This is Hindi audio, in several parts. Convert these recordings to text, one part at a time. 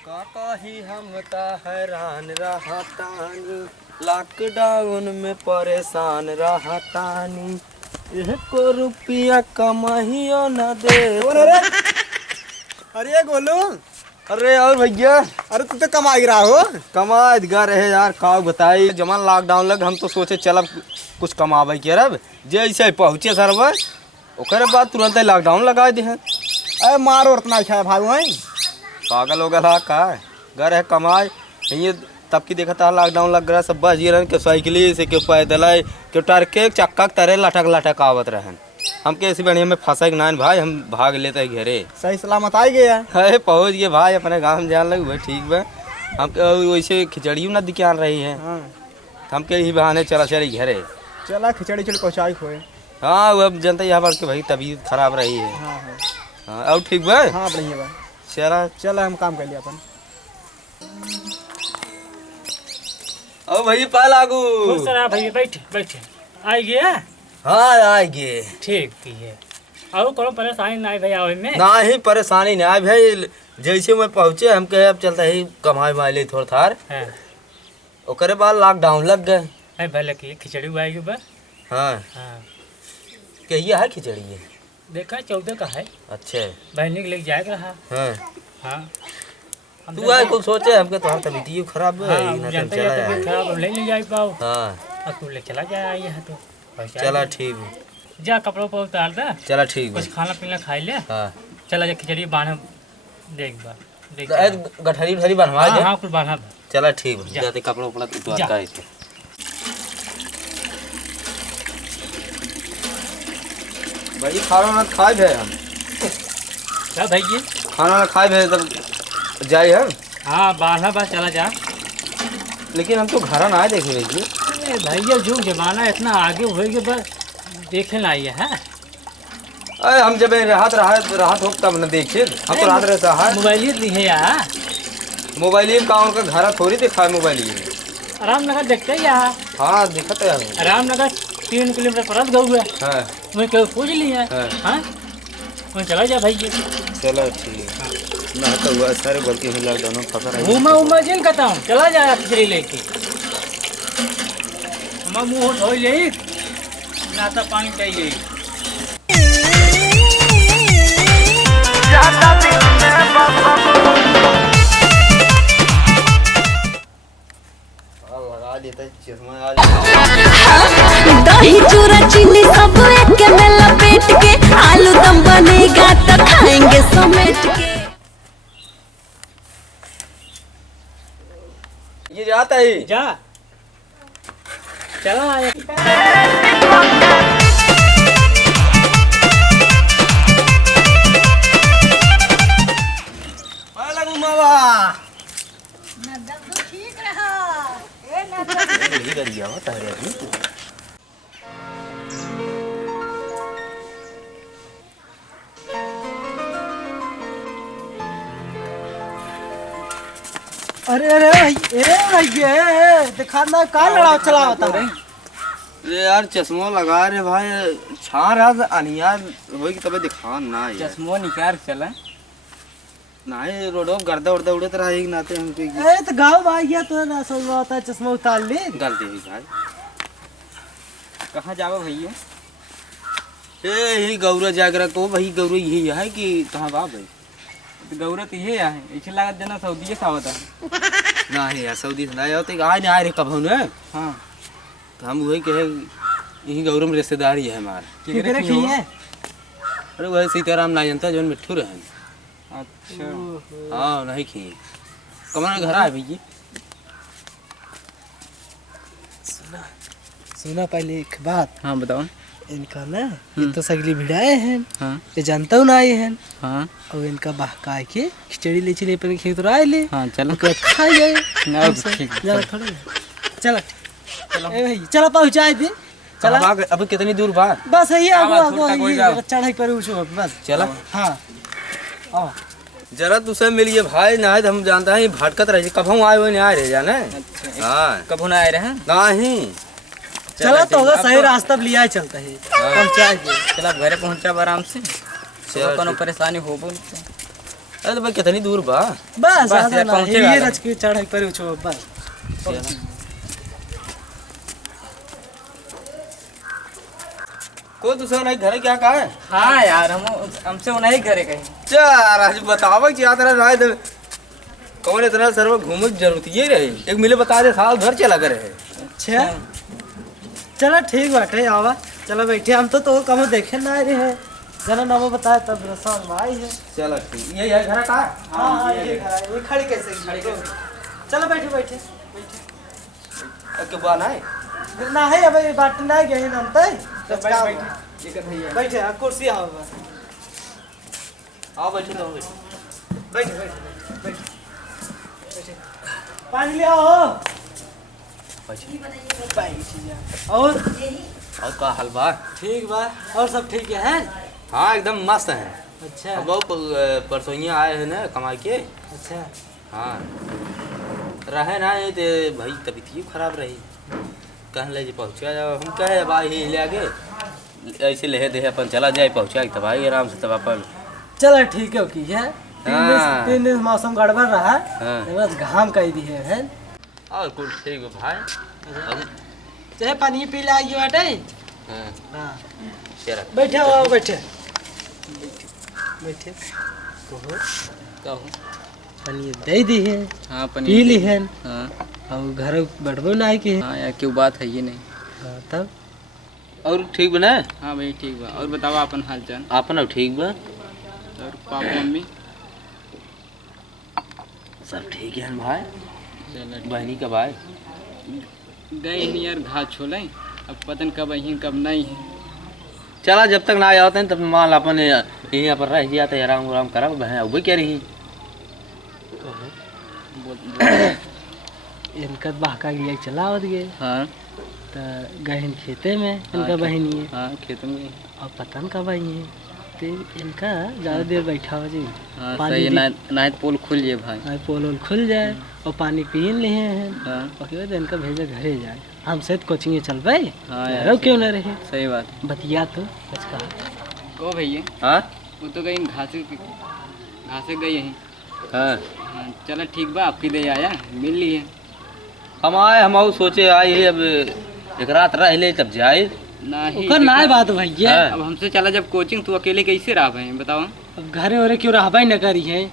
काका ही हम हैरान रहतानी, लॉकडाउन में परेशान रहतानी, को रुपया कमाइयो न दे। अरे गोलू, अरे और भैया, अरे तू तो कमा ही रहा हो। कमाए गा रहे यार, का बताई जमान लॉकडाउन लग, हम तो सोचे चलब कुछ कमाबे के रब जैसे पहुँचे सरवर ओकर बाद तुरंत लॉकडाउन लगा दे। अरे मार और इतना खाए भागो हैं। पागल हो गया का घर है कमाए ये तब की देखा था लॉकडाउन लग रहा सब बस ये के साइकिल से के पैदल के टरके चक्का तरे लटक लटक आवत रहन। हमके ऐसी बढ़िया में फंसा ना भाई, हम भाग लेते घेरे सही सलामत आ गया। अरे पहुँच गए भाई, अपने गाँव में जान लगे भाई ठीक बा। हम वैसे खिचड़ी न दिखान रही है। हाँ। हमके यही बहाने चला चली घेरे, चला खिचड़ी चल पहुँचाई खोए। हाँ वो अब जनता यहाँ पर के भाई तबीयत खराब रही है। हाँ हाँ हाँ और ठीक बा। हाँ बढ़िया बा। चला चला हम काम कर लिया अपन। ओ भाई पा लागू भाई बैठे बैठे आई गया। हाँ आएंगे ठीक है। और कोनो परेशानी नहीं भैया में ना ही परेशानी नहीं आई भाई, जैसे मैं पहुँचे हम कहे अब चलता ही कमाई माई थोड़ा थार। हाँ। ओकरे बाद लॉकडाउन लग गए। अरे भले की खिचड़ी उगाएगी बस। हाँ हाँ कहिए है खिचड़ी है। देखा 14 का है। अच्छा बहनी के लेके जाएगा रहा। हाँ हाँ तू आए कुछ सोचे हमके तो हम तबीयत खराब है हाँ, ना जानते चला हैं तबीयत खराब हम ले जाए पाओ। हाँ अब तू ले चला जाए आई है तो चला ठीक है। जा कपड़ों पर उतार दे, चला ठीक है। कुछ खाना पीना खाई ले। हाँ चला जा खिचड़ी बांध देख बा देख। गठरी उठरी बनवा दे। हाँ कुछ बांधा। चला ठीक है, जा। जाते कपड़ा उपड़ा उतार जा। का इसके। भाई खाना ना खाए भे हम, क्या भैया? खाना ना खाए भे तब जाए हम। हाँ बांधा बस चला जा। लेकिन हम तो घर ना आए देखे भैया। अरे भैया जुग जमाना इतना आगे हो गया बस देखे ना आइए है। अरे हम जब राहत हो तब न देखिए, हम तो रात रहता है मोबाइल दी है यार। मोबाइल में काम का घर थोड़ी दिखा है मोबाइल में। रामनगर देखते ही यहाँ। हाँ दिखत है। रामनगर 3 किलोमीटर परत गऊ है। हाँ वहीं क्यों पूछ ली है। हाँ। हाँ वहीं चला जा भैया। चलो ठीक है। ना तो हुआ सारे बल्कि हम लॉकडाउन में फंसा रहे। घूमा जिन कहता हूँ चला जा खिचड़ी लेके। हमारा मुँह धो ले, नाता पानी चाहिए। लगा देता चश्मा आज। दही चूरा चीनी सब एक में लपेट के, आलू दम बनेगा तो खाएंगे समेट के। ये जाता है जा चला आया। लगू मावा ठीक रहा। यही करिया होता है अभी। अरे अरे भैया दिखा ना का लड़ा चला होता है। अरे यार चश्मा लगा रहे भाई, छा रहा अनिया होई कि तबे दिखा ना यार। चश्मो निकाल चला। नहीं रोडो गर्दा उड़दा उड़त रहा एक नाते हमके अरे तो गाँव भाई गया तो ना समझ में आता है, चश्मा उतार ली। गलती हुई भाई। कहाँ जाओ भैया? यही गौरा जागरा को भाई गौरा यही है कि कहाँ बा भाई। गौरत ये है इसे लागत जना सऊदी से आवता है। नहीं यार सऊदी से नहीं होते आज नहीं आ रहे कब ने। हाँ तो हम वही कहे यही गौरव में रिश्तेदारी है हमारे। किधर रखी है? अरे वही सीताराम ना जनता जो मिट्ठू रहे। अच्छा हाँ नहीं खी कमरा घर आए भैया। सुना पहले एक बात। हाँ बताओ। इनका ना ये तो सगली भिड़ाए हैं। हाँ ये जानता हूँ ना आए हैं। हाँ और इनका बहका के खिचड़ी ले चले पर खेत आए ले। हाँ चलो खाए जाए ठीक है। जरा थोड़ा चला ए भाई चला पहुँचाए दे। चला अब कितनी दूर बा? बस यही आगो आवा, आगो थोड़ा कोई ये जाओ। चढ़ाई पर उछो बस। चला हाँ आओ। जरा तुझसे मिलिए भाई, ना हम जानता है भटकत रहे कब हम आए हुए नहीं आ रहे जाने। हाँ कब होना आए रहे? नहीं चला तो होगा सही रास्ता पर लिया चलता है पहुँचा के। चला घरे पहुँचा आराम से। चलो कोनो परेशानी हो बोल अरे तो भाई कितनी दूर बा? बस बस आधा यार, ना पहुंचे ये वाला। रच के चढ़ाई पर उछो बस। को दूसरा नहीं घरे क्या कहा है? हाँ यार हम हमसे वो नहीं करे कहीं। चार आज बतावा कि याद रहा दे कौन इतना सर्व घूम जरूरत ये रहे एक मिले बता दे साल भर चला करे है। अच्छा चलो ठीक बाटे आवा चलो बैठे हम तो कम देखे ना रहे हैं जरा नाम बताया तब रसान भाई है। चलो ठीक ये है घर का। हाँ ये घर है, ये खड़ी कैसे खड़ी चलो बैठे बैठे के बाना है ना है अब ये बात ना गई ना तय बैठे बैठे हाँ, कुर्सी आओ बस आओ बैठो तो बैठे बैठे बैठे पानी ले आओ और और का हलवा ठीक बा और सब ठीक है हाँ एकदम मस्त है। अच्छा अब बहुत परसोइयाँ आए हैं ना कमा के। अच्छा हाँ रहे ना ये तो भाई तबीयत ही खराब रही कहने लगे पहुँचा जाओ हम कहे भाई ही ले आगे ऐसे ले दे अपन चला जाए पहुँचा तब भाई आराम से तब अपन। चलो ठीक है की है हाँ। 3 दिन मौसम गड़बड़ रहा हाँ। बस घाम कर दिए है और कुछ ठीक है भाई अब चाहे पानी पी ले आइए बाटे हाँ हाँ चलो बैठे हो बैठे बैठे कहो कहो। पानी दे दी है हाँ पी ली है हाँ और घर बैठबो ना के हाँ यार क्यों बात है ये नहीं। हाँ, तब और ठीक बना हाँ भाई ठीक बा और बताओ अपन हाल चाल। अपन अब ठीक बा और पापा मम्मी सब ठीक है भाई चलो बहनी का भाई गए नहीं यार घाट छोले अब पतन कब आई कब नहीं है। चला जब तक ना आया होते हैं तब माल अपन यहीं पर रह जाते हैं आराम आराम करा बहन अब क्या रही इनका बहका गया चलावत गए हाँ तो गहन खेते में इनका बहनी है हाँ खेतों में। और पतन का भाई है तो इनका ज़्यादा देर बैठा हो जी हाँ पानी सही दी- ना पोल खुल जाए भाई। और पोल वोल खुल जाए और पानी पीन लिए हैं हाँ उसके बाद इनका भेजा घरे जाए हमसे तो कोचिंग चल भाई हाँ यार, रहो क्यों ना रहे सही बात। बतिया तो कुछ कहा को भैया हाँ वो तो गई घासे गई यहीं। हाँ हाँ चलो ठीक बा आपकी दे आया मिल लिए। हम आए हम और सोचे आए ही अब एक रात रह ले तब जाए नहीं ओकर ना बात भैया हाँ। अब हमसे चला जब कोचिंग तो अकेले कैसे रहा भाई बताओ। अब घरे वरे क्यों रहबा न करी है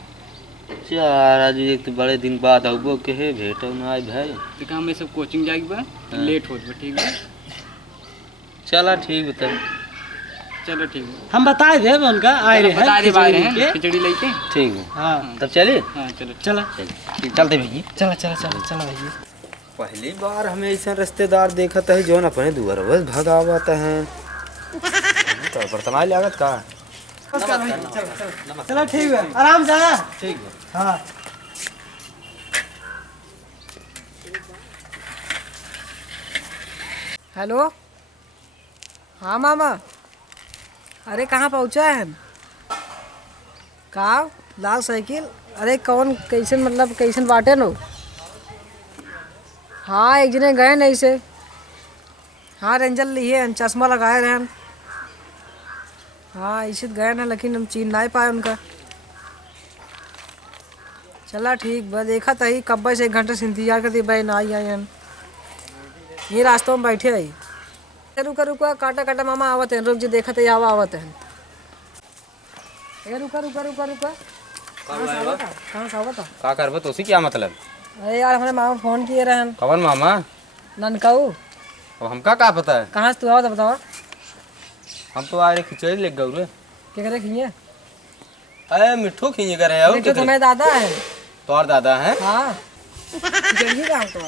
चार आज एक तो बड़े दिन बाद अबो के है भेटो ना आए भाई तो कहा मैं सब कोचिंग जाएगी बा लेट होत बा ठीक बा। चला ठीक बता चलो ठीक बा हम बताए दे उनका आए रहे बता दे बाहर खिचड़ी हैं के। खिचड़ी लेके। ठीक है हाँ तब चलिए हाँ चलो चला चलते भैया चला चला चला चला भैया पहली बार हमें ऐसा रिश्तेदार देखा था जो अपने दुआर बस भगावत हैं तो बर्तमान लागत का चलो ठीक है आराम से आ। ठीक है हाँ हेलो हाँ मामा अरे कहाँ पहुँचा है का लाल साइकिल अरे कौन कैसन मतलब कैसन बाटे नो। हाँ एक जने गए नहीं से हाँ रेंजर लिए हम चश्मा लगाए रहे हम। हाँ ऐसे गए ना लेकिन हम चीन नहीं पाए उनका। चला ठीक बस देखा था ही कब से 1 घंटे से इंतजार करती भाई ना आई हम ये रास्तों में बैठे आई। रुका रुका काटा काटा मामा आवत है रुक जो देखा थे आवा आवत है। ए रुका रुका रुका रुका कहाँ से आवत है का करबो तो क्या मतलब अरे यार हमारे मामा फोन किए रहे हैं कवन मामा ननकाऊ अब हमका का पता है कहाँ से तू आवत है बताओ हम तो आ रहे खिचड़ी लेके गए रे क्या करे खिए अरे मिठू खिंजे करे और तो तुम्हारे दादा है तोर दादा है हाँ खिचड़ी का तो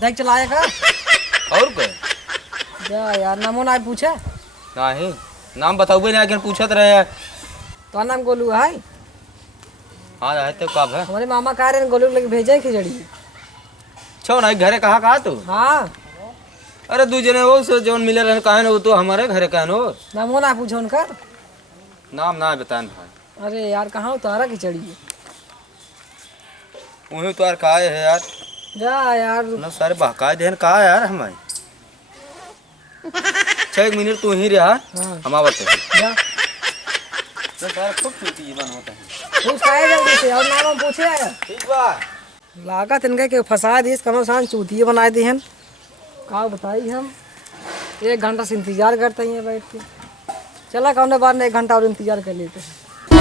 देख चलाए का और कोई जा यार नामो ना पूछे नहीं नाम बताओगे ना आखिर पूछत रहे तो नाम गोलू है हाँ है तो कब है हमारे मामा कह रहे हैं गोलू लेके भेजे खिचड़ी छो ना घरे कहा तू हाँ अरे दू जने वो से जोन मिले रहे कहे वो तो हमारे घरे कहन हो नामो ना पूछो उनका नाम ना बतान भाई अरे यार कहाँ उतारा खिचड़ी वही तो यार कहा है यार जा यार ना सारे बहकाए देन कहा यार हमारे 6 मिनट तू ही रहा हाँ हम आवत है जा तो सारा खूब चुकी बन होता है पूछ खाए जल्दी से और नाम हम पूछे आया ठीक बा। लागत इनके के फंसा दी कमसान चूतिए बना दी हन का बताई हम 1 घंटा से इंतजार करते हैं बैठ के चला कौन बाद में 1 घंटा और इंतजार कर लेते हैं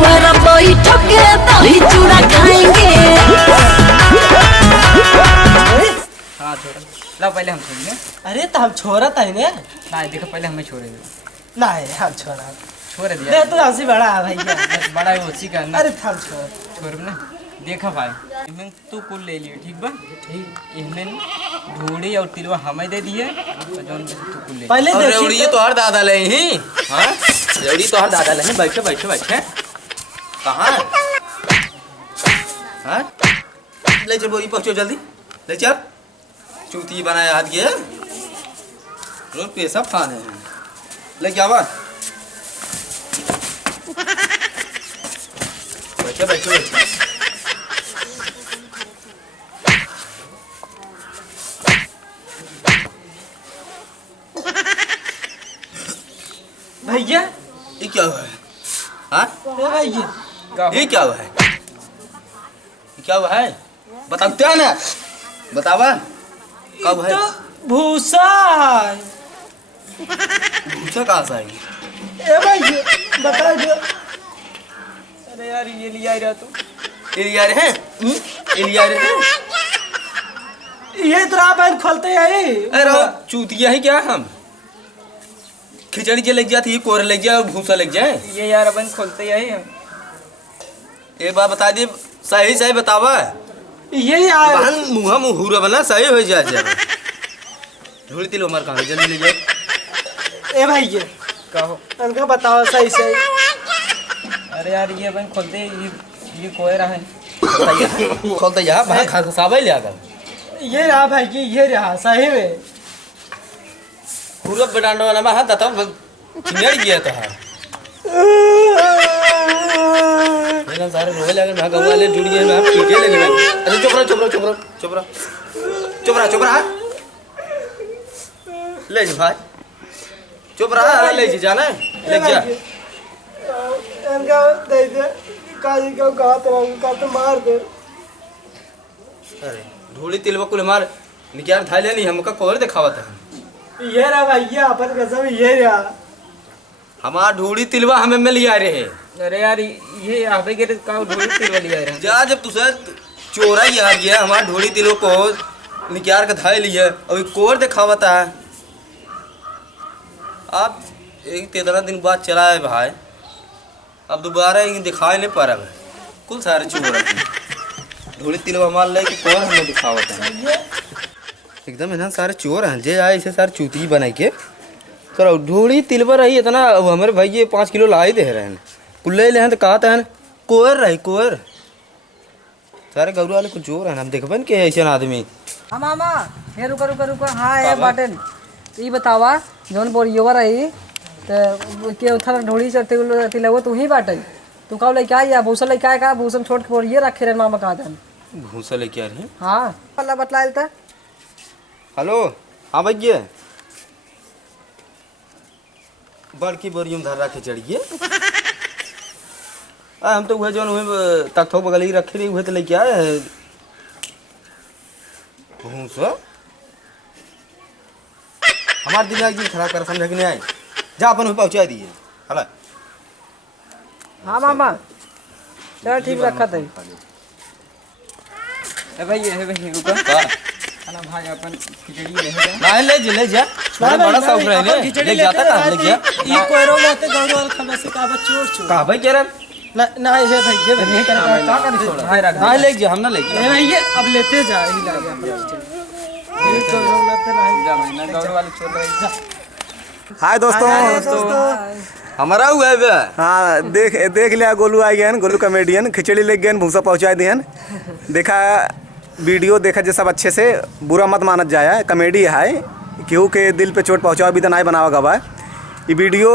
मेरा बैठ के दही चूड़ा खाएंगे। हाँ छोड़ ला पहले हम छोड़िए अरे तो हम छोड़ा था ने ना देखो पहले हमें छोड़े दे नहीं हम छोड़ा छोड़ दिया दे तू हमसे बड़ा है भैया बड़ा है उसी का ना अरे हम छोड़ छोड़ ना देखा भाई इनमें तू कुल ले लियो ठीक बा ठीक इनमें ढूंढी और तिलवा हमें दे दिए और जौन तू कुल ले पहले और रेवड़ी देखिए तो हर दादा ले ही हाँ रेवड़ी तो हर दादा ले ही बैठे बैठे बैठे कहाँ हाँ ले चल बोरी पहुँचो जल्दी ले चल चूती बनाया हाथ के रोज पे सब खाने हैं ले क्या बात बैठे बैठे बैठे भैया ये क्या हुआ है हाँ ए भैया ये क्या हुआ है ये क्या हुआ है बताओ क्या ना बतावा कब है तो भूसा है। भूसा कहाँ से आएगी ए भैया बता दो अरे यार ये लिया रहा तू ये लिया रहे हैं ये लिया रहे हैं ये तो आप बैल खोलते हैं अरे चूतिया ही क्या हम खिचड़ी जे लग जाती है कोर लग जाए और भूसा लग जाए ये यार अपन खोलते यही हम एक बात बता दी सही सही बतावा ये यार बहन मुँह मुहूरा बना सही हो जाए ढूंढ तिल उमर कहाँ जल्दी ले जाओ ए भैया कहो उनका बताओ सही सही अरे यार ये अपन खोलते ये कोई रहा है खोलते जा बहन खसाबे ले आकर ये रहा भैया ये रहा सही में पूरा बनाने वाला में हाथ दाता चिंगड़ गया था मेरा सारे रोए लगे मैं गवा ले जुड़ गए मैं पीटे लगे मैं अरे चुप रहा चुप रहा चुप रहा चुप रहा चुप रहा चुप रहा ले जा भाई चुप रहा ले जा जाना है ले जा इनका दे दे काजी को कहा तो मार दे अरे ढोली तिलवा कुल मार निकाल था ले नहीं हमका कोर दिखावा था ये रहा भैया अपन कसम ये रहा हमारा ढोली तिलवा हमें में लिया रहे अरे यार ये आबे के का ढोली तिलवा लिया रहा जा जब तुझे चोरा ही आ गया हमारा ढोली तिलो को निकाल के धाय लिया और एक कोर दिखावा था अब एक 13 दिन बाद चला है भाई अब दोबारा एक दिखाई नहीं पा रहा कुल सारे चोर ढोली तिलवा हमारे ले कि कोर हमें दिखावा था एकदम इतना सारे चोर हैं जे आए इसे सारे चूती बनाई के करो ढोली तिलवा रही इतना अब हमारे भाई ये 5 किलो ला ही दे रहे हैं कुल्ले ले हैं तो कहा था कोर रही कोर सारे गौरू वाले कुछ चोर हैं हम देख बन के ऐसे आदमी हाँ मामा ये रुका रुका रुका हाँ ये बाटन ये बतावा जौन बोरियोवा रही तो के उथर ढोली चढ़ते तिलवा तू ही बाटन तू कब लेके आई या भूसा लेके आया का भूसा छोड़ के बोरिए रखे रहे मामा कहा था भूसा लेके आ रहे हैं हाँ अल्लाह बतलायल था हेलो हाँ भैया बड़की बोरियम धरा के चढ़िए हम तो वह जो तख्तो बगल ही रखे रही हुए तो लेके आए हैं भूसा हमारे दिमाग जी खराब कर समझ के नहीं आए जा अपन हुई पहुँचा दिए हला हाँ मामा चल ठीक रखा था ए भाई ये भाई रुको का खाना भाई अपन खिचड़ी रहेगा ना ले जा बड़ा शौक रहे ले जाता कहाँ ले गया ये कोयरो लाते गौरव वाला खाना से का चोर चोर कहाँ भाई कह रहा ना ये भैया नहीं कर हाँ ले जा हम ना ले गया भैया अब लेते जा ही लागे अपन ये चोर लोग लाते नहीं जा भाई ना गौरव वाले छोड़ रहे जा हाय दोस्तों हमारा हुआ है बे हाँ देख लिया गोलू आ गए गोलू कॉमेडियन खिचड़ी ले गए भूसा पहुँचा दिए देखा वीडियो देखा जे सब अच्छे से बुरा मत मानत जाए कॉमेडी है केहू के दिल पे चोट पहुँचाओ भी तो नहीं बनावा गवा ये वीडियो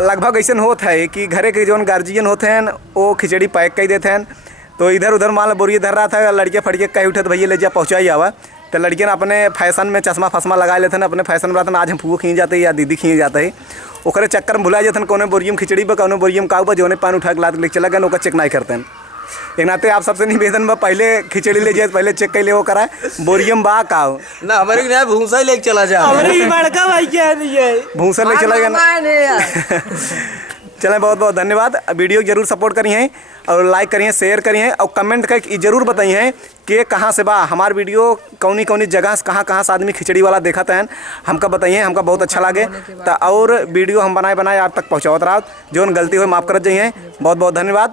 लगभग ऐसा होता है कि घरे के जो गार्जियन होते हैं वो खिचड़ी पैक कर देते हैं तो इधर उधर मान बोरिए धर रहा था लड़के फड़के कहीं उठे तो भैया ले जा पहुँचाई आवा तो लड़कियाँ अपने फैशन में चश्मा फसमा लगा लेते हैं अपने फैशन में रहते हैं आज हम फूको खींच जाते हैं या दीदी खींच जाते हैं ओकरे चक्कर में भुला जाते हैं कौन बोरियम खिचड़ी पर कौन बोरियम काऊ पर जोने पान उठा के लाद लेके चला गए ओकर चेक नहीं करते हैं एक नाते आप सबसे निवेदन बा पहले खिचड़ी ले जाए पहले चेक कर ले वो कराए बोरियम बा का ना हमारे के नया भूसा ही लेके चला जा हमारे ही बड़का भाई क्या नहीं है भूसा ले चला गया ना नहीं यार चलें बहुत बहुत धन्यवाद। वीडियो को जरूर सपोर्ट करिए और लाइक करिए शेयर करिए और कमेंट कर जरूर बताइए कि कहाँ से बा हमार वीडियो कौनी कौनी जगह से कहाँ से आदमी खिचड़ी वाला देखा था हमका बताइए हमका बहुत अच्छा लगे तो और वीडियो हम बनाए आप तक पहुँचावत रहा जो गलती हो माफ़ कर जाइए। बहुत बहुत धन्यवाद।